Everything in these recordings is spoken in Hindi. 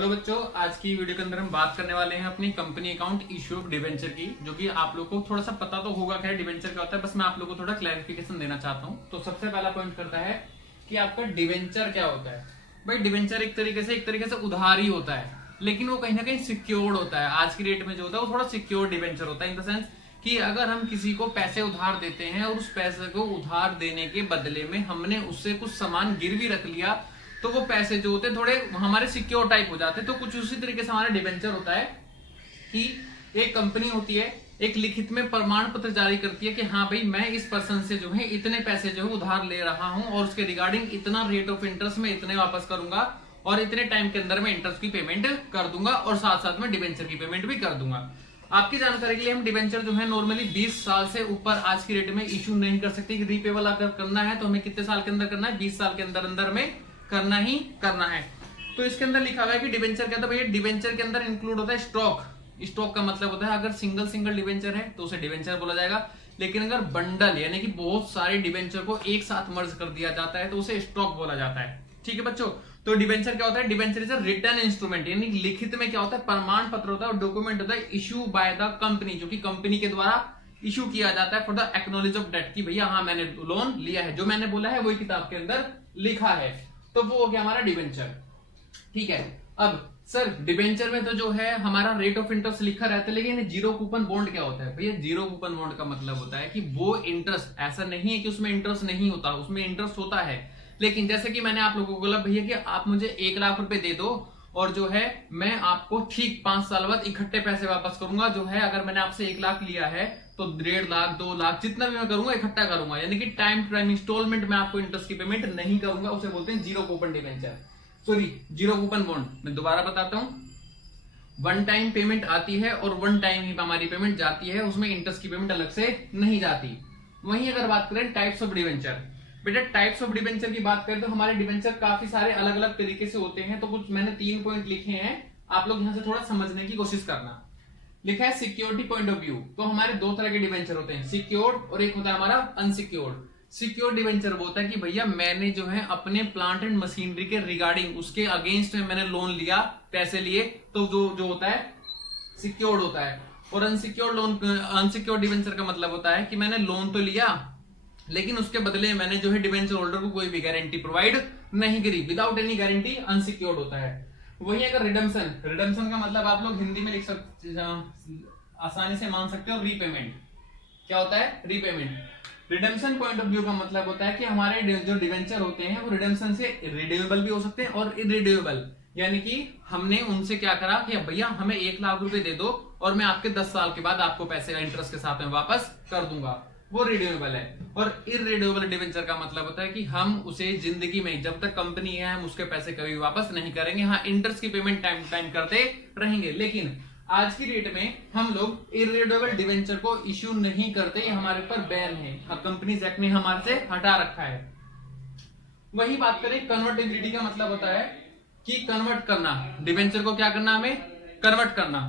हेलो बच्चों, आज की वीडियो के अंदर हम बात करने वाले हैं अपनी company account issue of debenture की, जो कि आप लोगों को थोड़ा सा पता तो होगा क्या डिवेंचर क्या होता है। बस मैं आप लोगों को थोड़ा क्लैरिफिकेशन देना चाहता हूं। तो सबसे पहला पॉइंट करता है कि आपका डिवेंचर क्या होता है। भाई डिवेंचर एक तरीके से उधार ही होता है, लेकिन वो कहीं ना कहीं सिक्योर्ड होता है। आज की डेट में जो होता है वो थोड़ा सिक्योर डिवेंचर होता है, इन द सेंस कि अगर हम किसी को पैसे उधार देते हैं और उस पैसे को उधार देने के बदले में हमने उससे कुछ सामान गिरवी रख लिया, तो वो पैसे जो होते हैं थोड़े हमारे सिक्योर टाइप हो जाते हैं। तो कुछ उसी तरीके से हमारा डिवेंचर होता है कि एक कंपनी होती है, एक लिखित में प्रमाण पत्र जारी करती है कि हाँ भाई मैं इस पर्सन से जो है इतने पैसे जो है उधार ले रहा हूं और उसके रिगार्डिंग इतना रेट ऑफ इंटरेस्ट में इतने वापस करूंगा और इतने टाइम के अंदर में इंटरेस्ट की पेमेंट कर दूंगा और साथ साथ में डिवेंचर की पेमेंट भी कर दूंगा। आपकी जानकारी के लिए हम डिवेंचर जो है नॉर्मली 20 साल से ऊपर आज की डेट में इश्यू नहीं कर सकते। रीपेबल अगर करना है तो हमें कितने साल के अंदर करना है, 20 साल के अंदर अंदर में करना ही करना है। तो इसके अंदर लिखा हुआ है कि डिवेंचर क्या था भैया, डिवेंचर के अंदर इंक्लूड होता है स्टॉक। स्टॉक का मतलब होता है अगर सिंगल डिवेंचर है तो उसे डिवेंचर बोला जाएगा, लेकिन अगर बंडल यानी कि बहुत सारे डिवेंचर को एक साथ मर्ज कर दिया जाता है तो उसे स्टॉक बोला जाता है। ठीक है बच्चों, तो डिवेंचर क्या होता है, debenture is a written instrument, यानी लिखित में क्या होता है, प्रमाण पत्र होता है और डॉक्यूमेंट होता है इश्यू बाय द कंपनी, जो कि कंपनी के द्वारा इश्यू किया जाता है for the acknowledge of debt, कि भैया हाँ मैंने लोन लिया है, जो मैंने बोला है वही किताब के अंदर लिखा है। तो वो हो गया हमारा डिवेंचर। ठीक है, अब सर डिवेंचर में तो जो है हमारा रेट ऑफ इंटरेस्ट लिखा रहता है, लेकिन जीरो कूपन बॉन्ड क्या होता है भैया। जीरो कूपन बॉन्ड का मतलब होता है कि वो इंटरेस्ट, ऐसा नहीं है कि उसमें इंटरेस्ट नहीं होता, उसमें इंटरेस्ट होता है, लेकिन जैसे कि मैंने आप लोगों को बोला भैया कि आप मुझे 1 लाख रुपए दे दो और जो है मैं आपको ठीक 5 साल बाद इकट्ठे पैसे वापस करूंगा। जो है अगर मैंने आपसे 1 लाख लिया है तो 1.5 लाख 2 लाख जितना भी मैं करूंगा इकट्ठा करूंगा, यानी कि टाइम टू टाइम इंस्टॉलमेंट में आपको इंटरेस्ट की पेमेंट नहीं करूंगा। उसे बोलते हैं zero coupon debenture, sorry zero coupon bond. मैं दोबारा बताता हूं, वन टाइम पेमेंट आती है और वन टाइम ही हमारी पेमेंट जाती है, उसमें इंटरेस्ट की पेमेंट अलग से नहीं जाती। वहीं अगर बात करें टाइप्स ऑफ डिवेंचर, बेटा टाइप्स ऑफ डिवेंचर की बात करें तो हमारे डिवेंचर काफी सारे अलग अलग तरीके से होते हैं। तो कुछ मैंने 3 पॉइंट लिखे हैं, आप लोग यहां से थोड़ा समझने की कोशिश करना। लिखा है सिक्योरिटी पॉइंट ऑफ व्यू, तो हमारे 2 तरह के डिवेंचर होते हैं, सिक्योर्ड और एक होता है हमारा अनसिक्योर्ड। सिक्योर्ड डिवेंचर वो होता है कि भैया मैंने जो है अपने प्लांट एंड मशीनरी के रिगार्डिंग उसके अगेंस्ट में मैंने लोन लिया, पैसे लिए, तो जो होता है सिक्योर्ड होता है। और अनसिक्योर्ड डिवेंचर का मतलब होता है कि मैंने लोन तो लिया लेकिन उसके बदले मैंने जो है डिवेंचर होल्डर को कोई भी गारंटी प्रोवाइड नहीं करी, विदाउट एनी गारंटी अनसिक्योर्ड होता है। वही अगर रिडम्पशन का मतलब आप लोग हिंदी में लिख सकते, आसानी से मान सकते हो, रीपेमेंट। क्या होता है, repayment. Redemption point of view का मतलब होता है कि हमारे जो डिवेंचर होते हैं वो रिडम्पशन से रिड्यूएबल भी हो सकते हैं और इरिड्यूएबल, यानी कि हमने उनसे क्या करा कि भैया हमें 1 लाख रुपए दे दो और मैं आपके 10 साल के बाद आपको पैसे इंटरेस्ट के साथ में वापस कर दूंगा, वो रिड्यूएबल है। और इरिड्यूएबल डिवेंचर का मतलब होता है कि हम उसे जिंदगी में जब तक कंपनी है हम उसके पैसे कभी वापस नहीं करेंगे। हाँ, इंटरेस्ट की पेमेंट टाइम टाइम करते रहेंगे, लेकिन आज की डेट में हम लोग इरिड्यूएबल डिवेंचर को इश्यू नहीं करते, ये हमारे ऊपर बैन है, कंपनीज एक्ट ने हमारे से हटा रखा है। वही बात करें कन्वर्टेबिलिटी का मतलब होता है कि कन्वर्ट करना, डिवेंचर को क्या करना, हमें कन्वर्ट करना।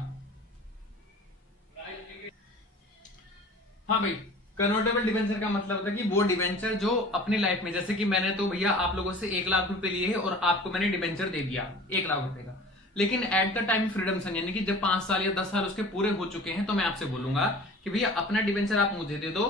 हाँ भाई, कन्वर्टेबल डिवेंचर का मतलब होता है कि वो डिवेंचर जो अपनी लाइफ में, जैसे कि मैंने तो भैया आप लोगों से 1 लाख रुपए लिए हैं और आपको मैंने डिवेंचर दे दिया 1 लाख रुपए का, लेकिन एट द टाइम फ्रीडम्सन, यानी कि जब 5 साल या 10 साल उसके पूरे हो चुके हैं तो मैं आपसे बोलूंगा कि भैया अपना डिवेंचर आप मुझे दे दो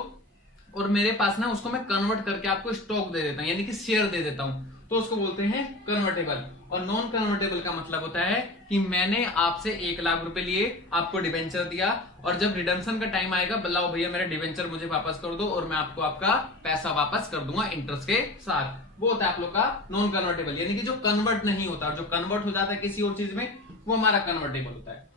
और मेरे पास ना उसको मैं कन्वर्ट करके आपको स्टॉक दे देता हूं, यानी कि शेयर दे देता हूं, तो उसको बोलते हैं कन्वर्टेबल। और नॉन कन्वर्टेबल का मतलब होता है कि मैंने आपसे 1 लाख रुपए लिए, आपको डिवेंचर दिया और जब रिडम्पशन का टाइम आएगा बुलाओ भैया मेरा डिवेंचर मुझे वापस कर दो और मैं आपको आपका पैसा वापस कर दूंगा इंटरेस्ट के साथ, वो होता है आप लोग का नॉन कन्वर्टेबल, यानी कि जो कन्वर्ट नहीं होता, जो कन्वर्ट हो जाता है किसी और चीज में वो हमारा कन्वर्टेबल होता है।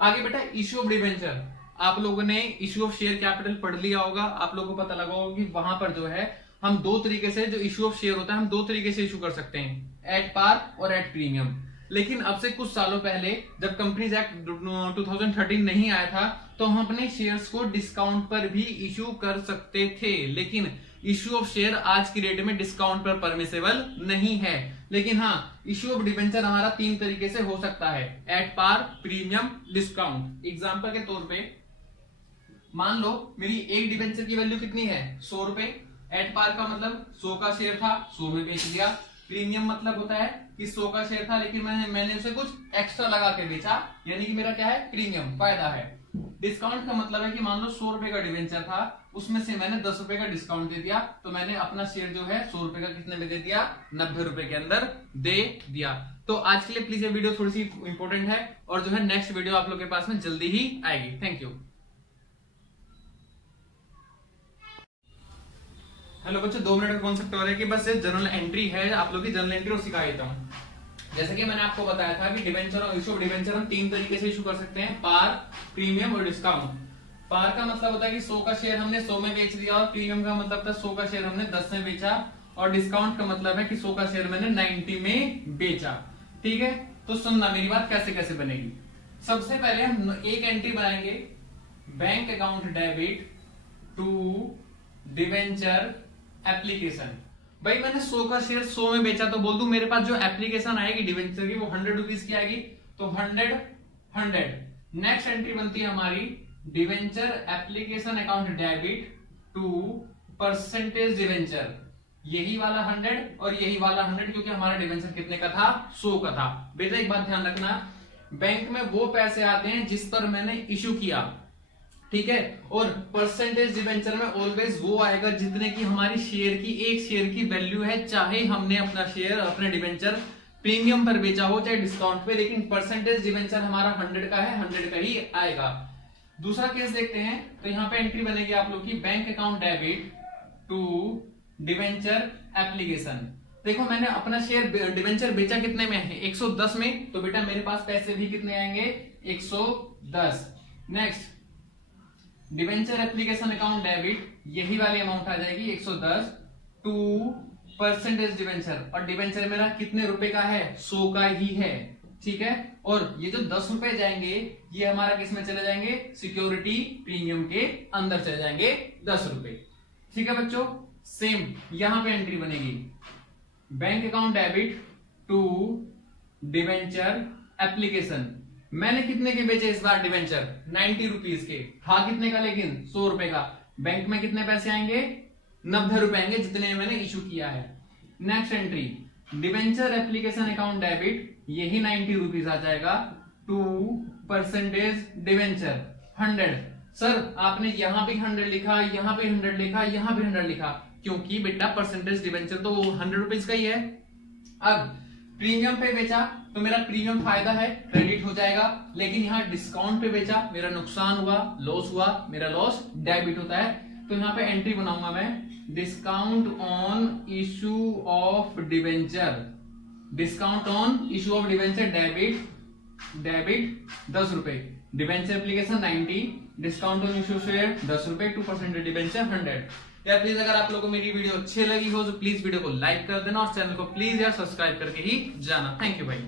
आगे बेटा इश्यू ऑफ डिवेंचर, आप लोगों ने इश्यू ऑफ शेयर कैपिटल पढ़ लिया होगा, आप लोगों को पता लगा होगा कि वहां पर जो है हम 2 तरीके से, जो इश्यू ऑफ शेयर होता है हम 2 तरीके से इश्यू कर सकते हैं, एट पार और एट प्रीमियम। लेकिन अब से कुछ सालों पहले जब कंपनीज एक्ट 2013 नहीं आया था तो हम अपने शेयर्स को डिस्काउंट पर भी इश्यू कर सकते थे, लेकिन इश्यू ऑफ शेयर आज की डेट में डिस्काउंट पर परमिसेबल नहीं है। लेकिन हाँ, इश्यू ऑफ डिवेंचर हमारा 3 तरीके से हो सकता है, at par, premium, discount. Example के तौर पे मान लो मेरी एक डिवेंचर की वैल्यू कितनी है, 100 रुपए। एट पार का मतलब 100 का शेयर था, 100 में बेच दिया। प्रीमियम मतलब होता है कि 100 का शेयर था, लेकिन मैंने उसे कुछ एक्स्ट्रा लगा के बेचा, यानी कि मेरा क्या है, प्रीमियम, फायदा है। डिस्काउंट का मतलब है कि मान लो 100 रुपए का डिवेंचर था, उसमें से मैंने 10 रुपए का डिस्काउंट दे दिया, तो मैंने अपना शेयर जो है 100 रुपए का कितने में दे दिया, 90 रुपए के अंदर दे दिया। तो आज के लिए प्लीज ये वीडियो थोड़ी सी इंपॉर्टेंट है, और जो है नेक्स्ट वीडियो आप लोग के पास में जल्दी ही आएगी। Thank you. हेलो बच्चों, 2 मिनट का कॉन्सेप्ट और है कि बस जनरल एंट्री है, आप लोग की जनरल एंट्री और सिखा देता हूँ। जैसे कि मैंने आपको बताया था कि डिवेंचर और इशू ऑफ डिवेंचर हम 3 तरीके से इशू कर सकते हैं, पार, प्रीमियम और डिस्काउंट। पार का मतलब होता है कि 100 का शेयर हमने 100 में बेच दिया, और प्रीमियम का मतलब था 100 का शेयर हमने 10 में बेचा, और डिस्काउंट का मतलब है कि 100 का शेयर मैंने 90 में बेचा। ठीक है, तो सुनना मेरी बात कैसे कैसे बनेगी। सबसे पहले हम एक एंट्री बनाएंगे, bank account debit to debenture application. भाई मैंने 100 का शेयर 100 में बेचा, तो बोल दूं मेरे पास जो एप्लीकेशन आएगी डिवेंचर की वो 100 रुपीज की आएगी, तो 100। नेक्स्ट एंट्री बनती है हमारी debenture application account debit to percentage debenture, यही वाला 100 और यही वाला 100, क्योंकि हमारा डिवेंचर कितने का था, 100 का था। बेटा एक बात ध्यान रखना, बैंक में वो पैसे आते हैं जिस पर मैंने इश्यू किया, ठीक है, और परसेंटेज डिवेंचर में ऑलवेज वो आएगा जितने की हमारी शेयर की, एक शेयर की वैल्यू है, चाहे हमने अपना शेयर, अपने डिवेंचर प्रीमियम पर बेचा हो चाहे डिस्काउंट पे, लेकिन परसेंटेज डिवेंचर हमारा 100 का है, 100 का ही आएगा। दूसरा केस देखते हैं, तो यहाँ पे एंट्री बनेगी आप लोग की bank account debit to debenture application. देखो मैंने अपना शेयर डिवेंचर बेचा कितने में है, 110 में, तो बेटा मेरे पास पैसे भी कितने आएंगे, 110। Next debenture application account debit, यही वाली अमाउंट आ जाएगी 110 टू परसेंटेज डिवेंचर, और डिवेंचर मेरा कितने रुपए का है, 100 का ही है। ठीक है, और ये जो 10 रुपए जाएंगे ये हमारा किस में चले जाएंगे, सिक्योरिटी प्रीमियम के अंदर चले जाएंगे 10 रुपए। ठीक है बच्चों, सेम यहां पे एंट्री बनेगी, bank account debit to debenture application. मैंने कितने के बेचे इस बार डिवेंचर, 90 रुपीज के, था कितने का लेकिन 100 रुपए का। बैंक में कितने पैसे आएंगे, 90 रुपए आएंगे जितने मैंने इशू किया है। Next entry debenture application account debit, यही 90 रुपीज आ जाएगा टू परसेंटेज डिवेंचर 100। सर आपने यहां भी 100 लिखा, यहां भी 100 लिखा, यहां भी 100 लिखा, क्योंकि बेटा परसेंटेज डिवेंचर तो 100 रुपीज का ही है। अब प्रीमियम पे बेचा तो मेरा प्रीमियम फायदा है, क्रेडिट हो जाएगा, लेकिन यहाँ डिस्काउंट पे बेचा मेरा नुकसान हुआ, लॉस हुआ, मेरा लॉस डेबिट होता है। तो यहाँ पे एंट्री बनाऊंगा मैं, discount on issue of debenture, discount on issue of debenture debit 10 रुपए, debenture application 90, discount on issue share 10 रुपए, 2% डिवेंचर 100। यार प्लीज अगर आप लोगों को मेरी वीडियो अच्छी लगी हो तो प्लीज वीडियो को लाइक कर देना, और चैनल को प्लीज यार सब्सक्राइब करके ही जाना। थैंक यू भाई।